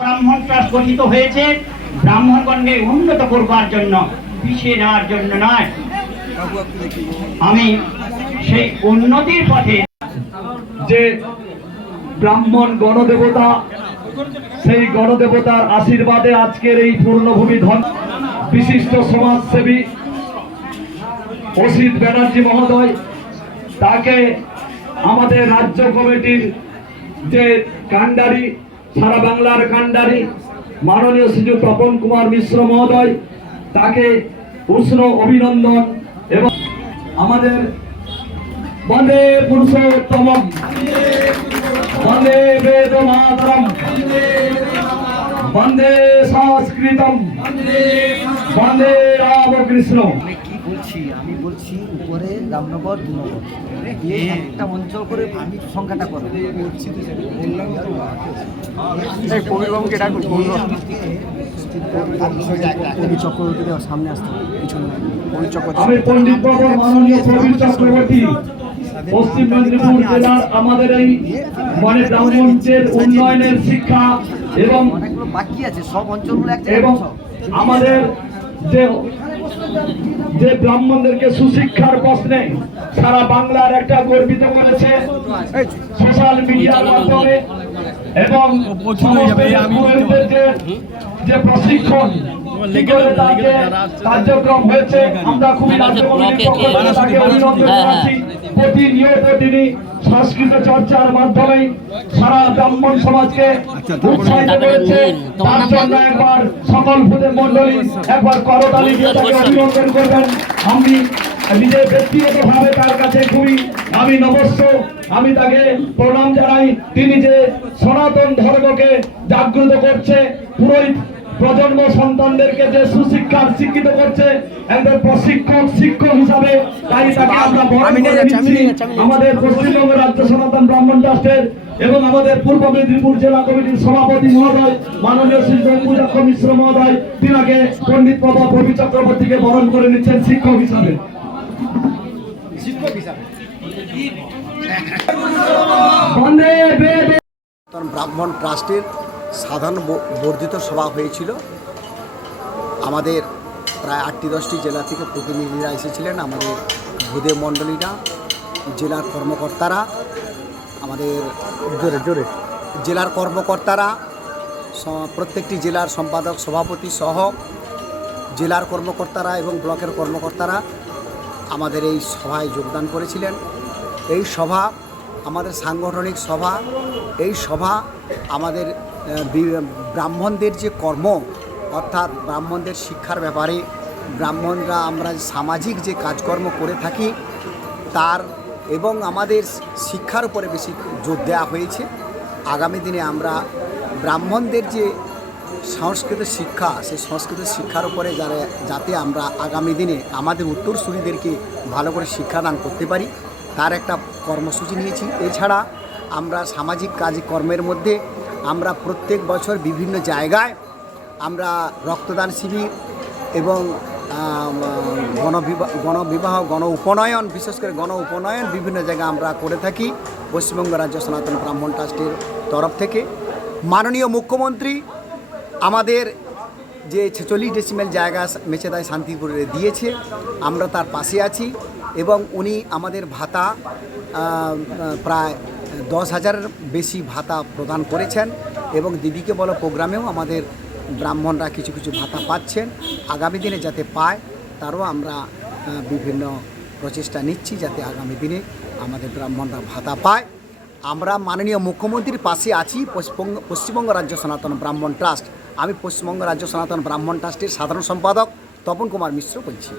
ব্রাহ্মণ ট্রাস্ট গঠিত হয়েছে ব্রাহ্মণগণকে উন্নত করবার জন্য, পিছিয়ে নেওয়ার জন্য নয়। আমি সেই উন্নতির পথে যে ব্রাহ্মণ গণদেবতা, সেই গণদেবতার আশীর্বাদে আজকের এই পূর্ণভূমি ধন বিশিষ্ট সমাজসেবী অসিত ব্যানার্জি মহোদয়, তাকে আমাদের রাজ্য কমিটির যে কাণ্ডারি, সারা বাংলার কাণ্ডারি মাননীয় শ্রী তপন কুমার মিশ্র মহোদয়, তাকে উষ্ণ অভিনন্দন। এবং আমাদের বন্দে পুরুষোত্তম, বন্দে বেদ মাতরম, বন্দে সংস্কৃতম, বন্দে রামকৃষ্ণ। আমি বলছি উপরে রামনগর 2 নম্বর একটা অঞ্চল করে আমি সংখ্যাটা করো চক্রবর্তীদের সামনে আসতে আমি পণ্ডিত বাবা মাননীয় প্রবীর চক্রবর্তী পশ্চিম মেদিনীপুর জেলার আমাদের এই মানে ব্রাহ্মণের উন্নয়নের শিক্ষা এবং অনেকগুলো বাকি আছে, সব অঞ্চলগুলো এবং আমাদের যে ব্রাহ্মণদেরকে সুশিক্ষার প্রশ্নে সারা বাংলার একটা গর্বিত করেছে সোশ্যাল মিডিয়ার মাধ্যমে এবং যে প্রশিক্ষণ কার্যক্রম হয়েছে, আমরা খুবই তাকে অভিনন্দন জানাচ্ছি। প্রতিনিয়ত তিনি সংস্কৃত চর্চার মাধ্যমে সারা ব্রাহ্মণ সমাজকে উৎসাহিত করেছে। তার জন্য একবার সকল ভূতের মন্ডলী একবার করতালি দিয়ে তাকে অভিনন্দন করবেন। আমি নিজের ব্যক্তিগতভাবে তার কাছে আমি নমস্য, আমি তাকে প্রণাম জানাই। তিনি যে সনাতন ধর্মকে জাগ্রত করছে, পুরোহিত প্রজন্ম সন্তানদেরকে যে সুশিক্ষার শিক্ষিত করছে একজন শিক্ষক হিসাবে, তাই তাকে আমরা বরণ করে নিচ্ছি আমাদের পশ্চিমবঙ্গ রাজ্য সনাতন ব্রাহ্মণ ট্রাস্টের এবং আমাদের পূর্ব মেদিনীপুর জেলা কমিটির সভাপতি মহোদয় মাননীয় শ্রী পূজাক্ষ মিশ্র মহোদয়, তিনাকে পণ্ডিত বাবা প্রবীর চক্রবর্তীকে বরণ করে নিচ্ছেন শিক্ষক হিসাবে। ব্রাহ্মণ ট্রাস্টের সাধারণ বর্ধিত সভা হয়েছিল। আমাদের প্রায় 8-10টি জেলা থেকে প্রতিনিধিরা এসেছিলেন, আমাদের ভূদেব মণ্ডলীরা, জেলার কর্মকর্তারা, আমাদের জেলার কর্মকর্তারা, প্রত্যেকটি জেলার সম্পাদক সভাপতি সহ জেলার কর্মকর্তারা এবং ব্লকের কর্মকর্তারা আমাদের এই সভায় যোগদান করেছিলেন। এই সভা আমাদের সাংগঠনিক সভা। এই সভা আমাদের ব্রাহ্মণদের যে কর্ম, অর্থাৎ ব্রাহ্মণদের শিক্ষার ব্যাপারে ব্রাহ্মণরা আমরা সামাজিক যে কাজকর্ম করে থাকি তার এবং আমাদের শিক্ষার উপরে বেশি জোর দেওয়া হয়েছে। আগামী দিনে আমরা ব্রাহ্মণদের যে সংস্কৃত শিক্ষা, সেই সংস্কৃত শিক্ষার উপরে যাতে আমরা আগামী দিনে আমাদের উত্তরসূরিদেরকে ভালো করে শিক্ষাদান করতে পারি তার একটা কর্মসূচি নিয়েছি। এছাড়া আমরা সামাজিক কাজকর্মের মধ্যে আমরা প্রত্যেক বছর বিভিন্ন জায়গায় আমরা রক্তদান শিবির এবং গণবিবাহ, উপনয়ন, বিশেষ করে উপনয়ন বিভিন্ন জায়গায় আমরা করে থাকি পশ্চিমবঙ্গ রাজ্য সনাতন ব্রাহ্মণ ট্রাস্টের তরফ থেকে। মাননীয় মুখ্যমন্ত্রী আমাদের যে 46 ডেসিমেল জায়গা মেচেদায় শান্তিপুরে দিয়েছে, আমরা তার পাশে আছি এবং উনি আমাদের ভাতা প্রায় 10,000-এর বেশি ভাতা প্রদান করেছেন এবং দিদিকে বলো প্রোগ্রামেও আমাদের ব্রাহ্মণরা কিছু কিছু ভাতা পাচ্ছেন। আগামী দিনে যাতে পায় তারও আমরা বিভিন্ন প্রচেষ্টা নিচ্ছি যাতে আগামী দিনে আমাদের ব্রাহ্মণরা ভাতা পায়। আমরা মাননীয় মুখ্যমন্ত্রীর পাশে আছি। পশ্চিমবঙ্গ রাজ্য সনাতন ব্রাহ্মণ ট্রাস্ট, আমি পশ্চিমবঙ্গ রাজ্য সনাতন ব্রাহ্মণ ট্রাস্টের সাধারণ সম্পাদক তপন কুমার মিশ্র বলছি।